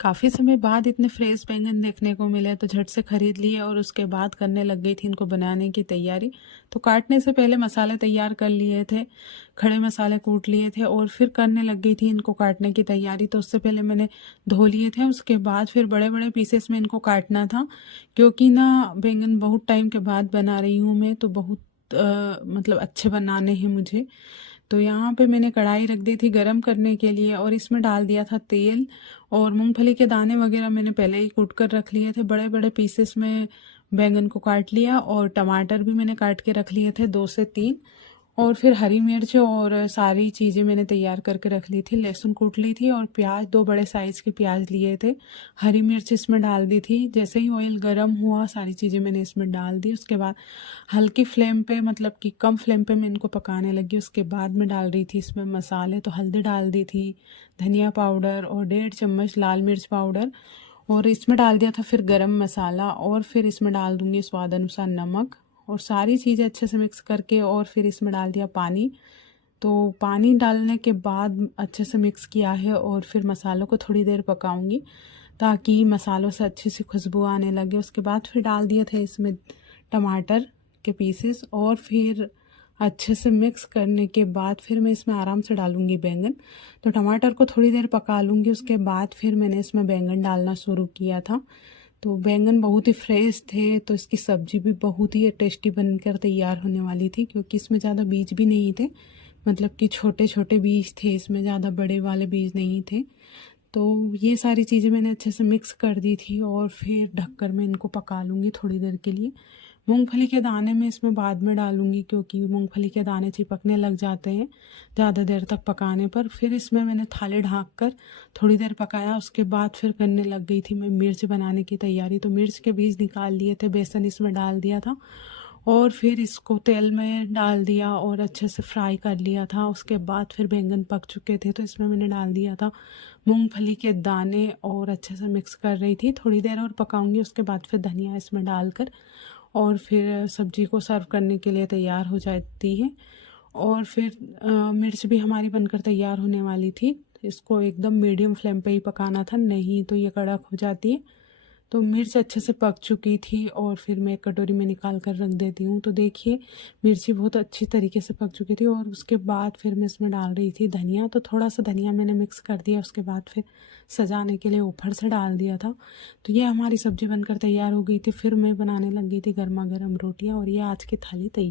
काफ़ी समय बाद इतने फ्रेश बैंगन देखने को मिले तो झट से ख़रीद लिए और उसके बाद करने लग गई थी इनको बनाने की तैयारी। तो काटने से पहले मसाले तैयार कर लिए थे, खड़े मसाले कूट लिए थे और फिर करने लग गई थी इनको काटने की तैयारी। तो उससे पहले मैंने धो लिए थे, उसके बाद फिर बड़े बड़े पीसेस में इनको काटना था, क्योंकि ना बैंगन बहुत टाइम के बाद बना रही हूँ मैं, तो बहुत मतलब अच्छे बनाने हैं मुझे। तो यहाँ पे मैंने कढ़ाई रख दी थी गरम करने के लिए और इसमें डाल दिया था तेल, और मूंगफली के दाने वगैरह मैंने पहले ही कूट कर रख लिए थे। बड़े बड़े पीसेस में बैंगन को काट लिया और टमाटर भी मैंने काट के रख लिए थे 2 से 3, और फिर हरी मिर्च और सारी चीज़ें मैंने तैयार करके रख ली थी। लहसुन कूट ली थी और प्याज 2 बड़े साइज़ के प्याज लिए थे। हरी मिर्च इसमें डाल दी थी। जैसे ही ऑयल गरम हुआ सारी चीज़ें मैंने इसमें डाल दी। उसके बाद हल्की फ्लेम पे, मतलब कि कम फ्लेम पे मैं इनको पकाने लगी। उसके बाद मैं डाल रही थी इसमें मसाले। तो हल्दी डाल दी थी, धनिया पाउडर और 1.5 चम्मच लाल मिर्च पाउडर, और इसमें डाल दिया था फिर गरम मसाला, और फिर इसमें डाल दूँगी स्वाद अनुसार नमक, और सारी चीज़ें अच्छे से मिक्स करके और फिर इसमें डाल दिया पानी। तो पानी डालने के बाद अच्छे से मिक्स किया है और फिर मसालों को थोड़ी देर पकाऊंगी ताकि मसालों से अच्छी सी खुशबू आने लगे। उसके बाद फिर डाल दिए थे इसमें टमाटर के पीसेस, और फिर अच्छे से मिक्स करने के बाद फिर मैं इसमें आराम से डालूंगी बैंगन। तो टमाटर को थोड़ी देर पका लूँगी, उसके बाद फिर मैंने इसमें बैंगन डालना शुरू किया था। तो बैंगन बहुत ही फ्रेश थे, तो इसकी सब्ज़ी भी बहुत ही टेस्टी बनकर तैयार होने वाली थी, क्योंकि इसमें ज़्यादा बीज भी नहीं थे, मतलब कि छोटे छोटे बीज थे इसमें, ज़्यादा बड़े वाले बीज नहीं थे। तो ये सारी चीज़ें मैंने अच्छे से मिक्स कर दी थी और फिर ढककर मैं इनको पका लूँगी थोड़ी देर के लिए। मूंगफली के दाने मैं इसमें बाद में डालूँगी, क्योंकि मूंगफली के दाने चिपकने लग जाते हैं ज़्यादा देर तक पकाने पर। फिर इसमें मैंने थाली ढाँक कर थोड़ी देर पकाया। उसके बाद फिर करने लग गई थी मैं मिर्च बनाने की तैयारी। तो मिर्च के बीज निकाल लिए थे, बेसन इसमें डाल दिया था और फिर इसको तेल में डाल दिया और अच्छे से फ्राई कर लिया था। उसके बाद फिर बैंगन पक चुके थे तो इसमें मैंने डाल दिया था मूंगफली के दाने और अच्छे से मिक्स कर रही थी। थोड़ी देर और पकाऊंगी, उसके बाद फिर धनिया इसमें डालकर और फिर सब्जी को सर्व करने के लिए तैयार हो जाती है। और फिर मिर्च भी हमारी बनकर तैयार होने वाली थी। इसको एकदम मीडियम फ्लेम पे ही पकाना था, नहीं तो ये कड़क हो जाती है। तो मिर्च अच्छे से पक चुकी थी और फिर मैं एक कटोरी में निकाल कर रख देती हूँ। तो देखिए मिर्ची बहुत अच्छी तरीके से पक चुकी थी, और उसके बाद फिर मैं इसमें डाल रही थी धनिया। तो थोड़ा सा धनिया मैंने मिक्स कर दिया, उसके बाद फिर सजाने के लिए ऊपर से डाल दिया था। तो ये हमारी सब्जी बनकर तैयार हो गई थी। फिर मैं बनाने लग गई थी गर्मा गर्म रोटियाँ, और ये आज की थाली तैयार।